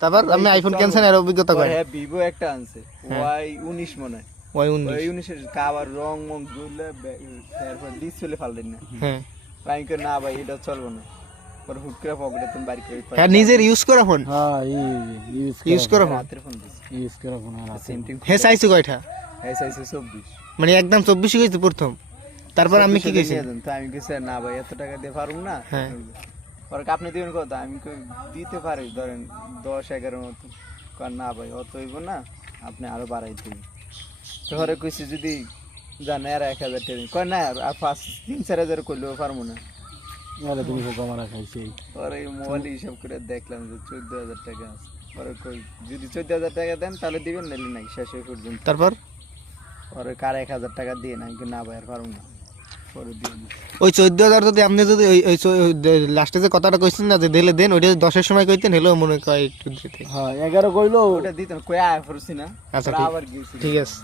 তারপর আমি iPhone cancel এর অভিজ্ঞতা কই হ্যাঁ ভিভো একটা আনছে Y19 মনে হয় Y19 এর কাভার রং মং দুলে তারপর ডিসপ্লে ফালদেন না হ্যাঁ প্রাইম করে না ভাই এটা চলবে না পরে হুট করে পকেটে তুমি বাড়ি করে হ্যাঁ নিজের ইউজ করা ফোন হ্যাঁ ইউজ করা ফোন রাতের ফোন দিছি ইউজ করা ফোন আর আছে সেম টিম হ্যাঁ চাইছো কয়টা এসআইসি 24 মানে একদম 24 হইছে প্রথম তারপর আমি কি কইছি তো আমি কইছি না ভাই এত টাকা দিয়ে পারুম না হ্যাঁ। পরে আপনি দিবেন কত আমি কই দিতে পারি ধরেন 10-11 মতো কর না ভাই অত হইব না আপনি আরো বাড়াই দিন পরে কইছি যদি জান আর 1000 টাকা দিন। কয় না আর 5-3-4 হাজার কইলেও পারবো না বলে তুমি তো কমারা খাইছি পরে মোবাইল হিসাব করে দেখলাম যে 14000 টাকা আছে পরে কই যদি 14000 টাকা দেন তাহলে দিবেন নাইলে নাই শেষ হয়ে পর্যন্ত তারপর পরে কার 1000 টাকা দিয়ে না আমি কই না ভাই আর পারবো না পরে দিয়ে দিছি। ওই 14000 যদি আপনি যদি ওই লাস্টে যে কথাটা কইছেন না যে দিলে দেন ওইটা 10 এর সময় কইতেন হলো মনে কয় একটু দিতে হ্যাঁ 11 কইলো ওটা দিতেন কই আয় পড়ছি না আচ্ছা পরে আবার গেছি ঠিক আছে